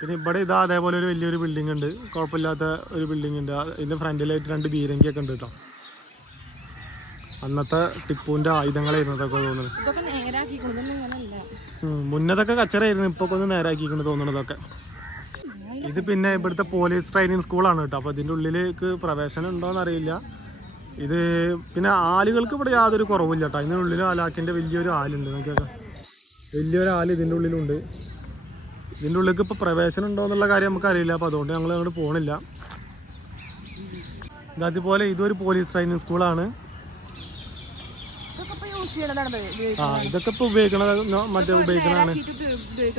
പിന്നെ ഇവിടെ ഇതാ അതേപോലെ ഒരു വലിയൊരു ബിൽഡിംഗ് ഉണ്ട്, കുഴപ്പമില്ലാത്ത ഒരു ബിൽഡിംഗ് ഉണ്ട്. ഇതിൻ്റെ ഫ്രണ്ടിലായിട്ട് 2 ബീരങ്കിയൊക്കെ ഉണ്ട് കേട്ടോ. അന്നത്തെ ടിപ്പുവിൻ്റെ ആയുധങ്ങളായിരുന്നു അതൊക്കെ തോന്നുന്നത്. മുന്നതൊക്കെ കച്ചറായിരുന്നു, ഇപ്പൊ ഒന്ന് നേരാക്കിക്കുന്നു തോന്നുന്നതൊക്കെ. ഇത് പിന്നെ ഇവിടുത്തെ പോലീസ് ട്രെയിനിങ് സ്കൂളാണ് കേട്ടോ. അപ്പോൾ ഇതിൻ്റെ ഉള്ളിലേക്ക് പ്രവേശനം ഉണ്ടോയെന്ന് അറിയില്ല. ഇത് പിന്നെ ആലുകൾക്ക് ഇവിടെ യാതൊരു കുറവില്ല കേട്ടോ. ഇതിൻ്റെ ഉള്ളിൽ അലാക്കിൻ്റെ വലിയൊരു ആലുണ്ട്, നോക്കിയൊക്കെ വലിയൊരു ആല് ഇതിൻ്റെ ഉള്ളിലുണ്ട്. ഇതിൻ്റെ ഉള്ളിലേക്ക് ഇപ്പോൾ പ്രവേശനം ഉണ്ടോ എന്നുള്ള കാര്യം നമുക്കറിയില്ല. അപ്പോൾ അതുകൊണ്ട് ഞങ്ങൾ അങ്ങോട്ട് പോകണില്ല. അതുപോലെ ഇതൊരു പോലീസ് ട്രെയിനിങ് സ്കൂളാണ്. ഇതൊക്കെ ഇപ്പോൾ ഉപയോഗിക്കണത് മറ്റേ ഉപയോഗിക്കണതാണ്.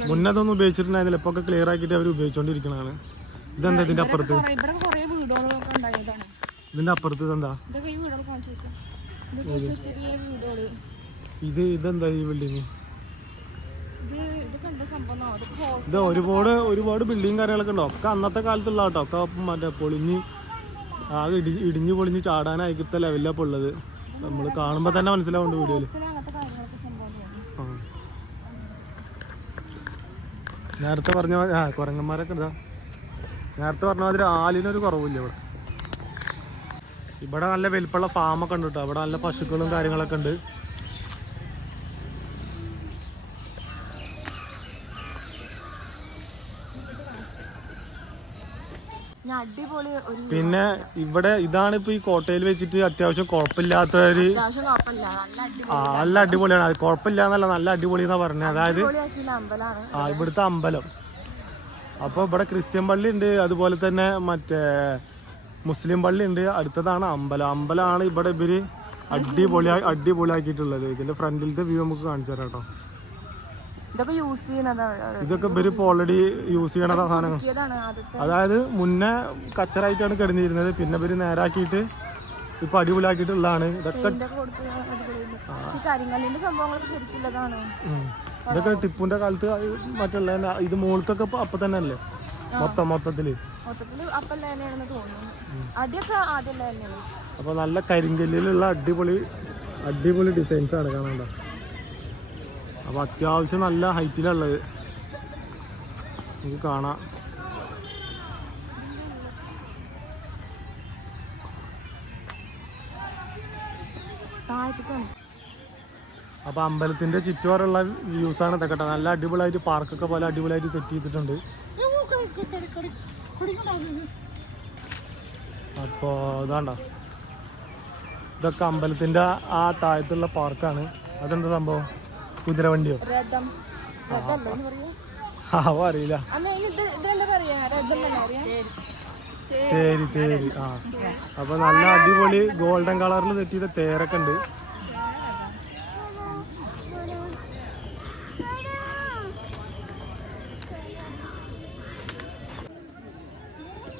മുന്നതൊന്നും ഉപയോഗിച്ചിട്ടുണ്ടായിരുന്നില്ല, ഇപ്പോൾ ഒക്കെ ക്ലിയർ ആക്കിയിട്ട് അവർ ഉപയോഗിച്ചുകൊണ്ടിരിക്കണതാണ്. ഇതെന്താ ഇതിൻ്റെ അപ്പുറത്ത്? ഇതിൻ്റെ അപ്പുറത്ത് ഇതെന്താ? ഇതെന്താ ഈ ബിൽഡിങ്? ഇത് ഒരുപാട് ബിൽഡിങ് കാര്യങ്ങളൊക്കെ ഉണ്ടോ. ഒക്കെ അന്നത്തെ കാലത്തുള്ള കേട്ടോ. ഒക്കെ മറ്റേ പൊളിഞ്ഞ് ആകെ ഇടിഞ്ഞ് പൊളിഞ്ഞ് ചാടാനായിക്കത്തെ ലെവലിലാണ് ഉള്ളത്. നമ്മൾ കാണുമ്പോൾ തന്നെ മനസ്സിലാവുന്നുണ്ട് വീഡിയോയിൽ. നേരത്തെ പറഞ്ഞ കുരങ്ങന്മാരൊക്കെ ഇതാ. നേരത്തെ പറഞ്ഞ മാതിരി ആലിനൊരു കുറവില്ല ഇവിടെ. ഇവിടെ നല്ല വലിപ്പമുള്ള ഫാമൊക്കെ ഉണ്ട് കേട്ടോ. ഇവിടെ നല്ല പശുക്കളും കാര്യങ്ങളൊക്കെ ഉണ്ട്. പിന്നെ ഇവിടെ ഇതാണ് ഇപ്പൊ ഈ കോട്ടയിൽ വെച്ചിട്ട് അത്യാവശ്യം കുഴപ്പമില്ലാത്തൊരു നല്ല അടിപൊളിയാണ്. അത് കുഴപ്പമില്ല എന്നല്ല, നല്ല അടിപൊളി എന്നാ പറഞ്ഞത്. അതായത് ഇവിടുത്തെ അമ്പലം. അപ്പോൾ ഇവിടെ ക്രിസ്ത്യൻ പള്ളി ഉണ്ട്, അതുപോലെ തന്നെ മറ്റേ മുസ്ലിം പള്ളി ഉണ്ട്. അടുത്തതാണ് അമ്പലമാണ് ഇവിടെ ഇവര് അടിപൊളിയാക്കിയിട്ടുള്ളത്. ഇതിന്റെ ഫ്രണ്ടിലത്തെ വ്യൂ നമുക്ക് കാണിച്ചു തരാം കേട്ടോ. ഇതൊക്കെ ഇവര് ഇപ്പോൾ ഓൾറെഡി യൂസ് ചെയ്യണ സാധനങ്ങൾ. അതായത് മുന്നേ കച്ചറായിട്ടാണ് കിടന്നിരുന്നത്, പിന്നെ ഇവര് നേരാക്കിയിട്ട് ഇപ്പൊ അടിപൊളിയാക്കിയിട്ടുള്ളതാണ്. ഇതൊക്കെ ടിപ്പുവിന്റെ കാലത്ത് മറ്റുള്ള ഇത് മുകൾക്കൊക്കെ അപ്പൊ തന്നെ അല്ലേ മൊത്തത്തില്. അപ്പൊ നല്ല കരിങ്കല്ലിലുള്ള അടിപൊളി ഡിസൈൻസ് ആണ് കാണാൻ. അപ്പോൾ അത്യാവശ്യം നല്ല ഹൈറ്റിലുള്ളത് നമുക്ക് കാണാം. അപ്പോൾ അമ്പലത്തിൻ്റെ ചുറ്റുപാടുള്ള വ്യൂസാണ് ഇതൊക്കെ കേട്ടോ. നല്ല അടിപൊളിയായിട്ട് പാർക്കൊക്കെ പോലെ അടിപൊളിയായിട്ട് സെറ്റ് ചെയ്തിട്ടുണ്ട്. അപ്പോൾ ഇതാണ്ടോ, ഇതൊക്കെ അമ്പലത്തിൻ്റെ ആ താഴത്തുള്ള പാർക്കാണ്. അതെന്താ സംഭവം? കുതിരവണ്ടിയോ? അറിയില്ല. തേരി. അപ്പൊ നല്ല അടിപൊളി ഗോൾഡൻ കളറിൽ തെറ്റിയ തേരൊക്കെ ഉണ്ട്.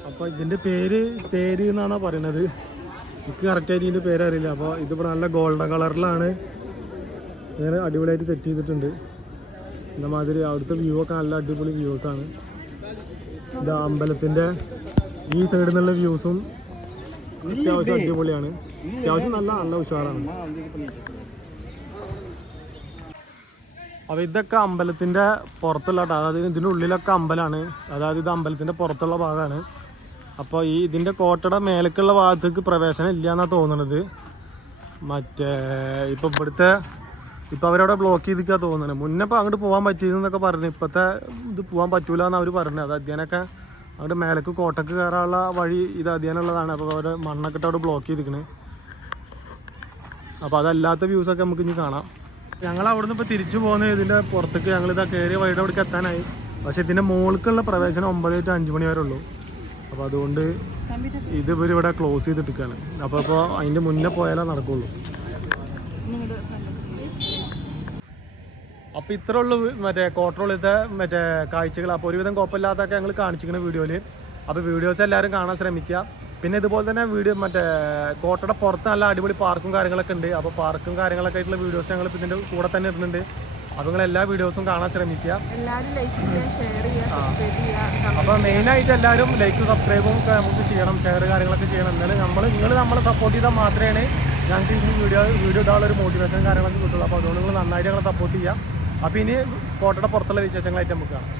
അപ്പൊ ഇതിന്റെ പേര് തേര് എന്നാണ് പറയുന്നത്. എനിക്ക് കറക്റ്റായിട്ട് ഇതിന്റെ പേരറിയില്ല. അപ്പോൾ ഇതിപ്പോ നല്ല ഗോൾഡൻ കളറിലാണ് അങ്ങനെ അടിപൊളിയായിട്ട് സെറ്റ് ചെയ്തിട്ടുണ്ട്. എന്നമാതിരി അവിടുത്തെ വ്യൂ ഒക്കെ നല്ല അടിപൊളി വ്യൂസാണ്. ഇത് അമ്പലത്തിൻ്റെ ഈ സൈഡിൽ നിന്നുള്ള വ്യൂസും അത്യാവശ്യം അടിപൊളിയാണ്. അത്യാവശ്യം നല്ല ഉഷാറാണ്. അപ്പോൾ ഇതൊക്കെ അമ്പലത്തിൻ്റെ പുറത്തുള്ള കേട്ടോ. അതായത് ഇതിൻ്റെ ഉള്ളിലൊക്കെ അമ്പലമാണ്. അതായത് ഇത് അമ്പലത്തിൻ്റെ പുറത്തുള്ള ഭാഗമാണ്. അപ്പോൾ ഇതിൻ്റെ കോട്ടയുടെ മേലേക്കുള്ള ഭാഗത്തേക്ക് പ്രവേശനം ഇല്ല എന്നാണ് തോന്നുന്നത്. മറ്റേ ഇപ്പം അവരവിടെ ബ്ലോക്ക് ചെയ്തിരിക്കുക തോന്നുന്നത്. മുന്നേ ഇപ്പോൾ അങ്ങോട്ട് പോകാൻ പറ്റിയെന്നൊക്കെ പറഞ്ഞു. ഇപ്പോഴത്തെ ഇത് പോകാൻ പറ്റൂല എന്ന് അവർ പറഞ്ഞു. അത് അധ്യയനമൊക്കെ അങ്ങോട്ട് മേലേക്ക് കോട്ടയ്ക്ക് കയറാനുള്ള വഴി ഇത് അധ്യയനമുള്ളതാണ്. അപ്പോൾ അവർ മണ്ണൊക്കെ ഇട്ട് അവിടെ ബ്ലോക്ക് ചെയ്തിരിക്കണേ. അപ്പോൾ അതല്ലാത്ത വ്യൂസൊക്കെ നമുക്ക് ഇനി കാണാം. ഞങ്ങൾ അവിടെ നിന്ന് ഇപ്പോൾ തിരിച്ചു പോകുന്നത് ഇതിൻ്റെ പുറത്തേക്ക്. ഞങ്ങളിതാ കയറിയ വഴിയുടെ അവിടേക്ക് എത്താനായി. പക്ഷേ ഇതിൻ്റെ മുകൾക്കുള്ള പ്രവേശനം 9 to 5 മണി വരെ ഉള്ളൂ. അപ്പോൾ അതുകൊണ്ട് ഇത് ഇവരിവിടെ ക്ലോസ് ചെയ്തിട്ടിരിക്കുകയാണ്. അപ്പോൾ അതിൻ്റെ മുന്നേ പോയാലേ നടക്കുള്ളൂ. അപ്പോൾ ഇത്രേ ഉള്ളൂ മറ്റേ കോട്ടറുള്ളിലത്തെ മറ്റേ കാഴ്ചകൾ. അപ്പോൾ ഒരുവിധം കുഴപ്പമില്ലാത്തൊക്കെ ഞങ്ങൾ കാണിച്ചിരിക്കുന്ന വീഡിയോയിൽ. അപ്പോൾ വീഡിയോസ് എല്ലാവരും കാണാൻ ശ്രമിക്കുക. പിന്നെ ഇതുപോലെ തന്നെ മറ്റേ കോട്ടയുടെ പുറത്ത് നല്ല അടിപൊളി പാർക്കും കാര്യങ്ങളൊക്കെ ഉണ്ട്. അപ്പോൾ പാർക്കും കാര്യങ്ങളൊക്കെ ആയിട്ടുള്ള വീഡിയോസ് ഞങ്ങൾ ഇതിൻ്റെ കൂടെ തന്നെ ഇടുന്നുണ്ട്. അപ്പോൾ നിങ്ങൾ എല്ലാ വീഡിയോസും കാണാൻ ശ്രമിക്കുക. അപ്പോൾ മെയിനായിട്ട് എല്ലാവരും ലൈക്ക് സബ്സ്ക്രൈബും നമുക്ക് ചെയ്യണം, ഷെയർ കാര്യങ്ങളൊക്കെ ചെയ്യണം. എന്നാലും നിങ്ങൾ നമ്മളെ സപ്പോർട്ട് ചെയ്താൽ മാത്രമേ ഞങ്ങൾക്ക് ഈ വീഡിയോ ഇടാനുള്ള ഒരു മോട്ടിവേഷൻ കാര്യങ്ങളൊക്കെ കിട്ടുള്ളൂ. അപ്പോൾ അതുകൊണ്ട് നിങ്ങൾ നന്നായിട്ട് ഞങ്ങളെ സപ്പോർട്ട് ചെയ്യുക. അപ്പോൾ ഇനി കോട്ടയുടെ പുറത്തുള്ള വിശേഷങ്ങളായിട്ട് നമുക്ക് കാണാം.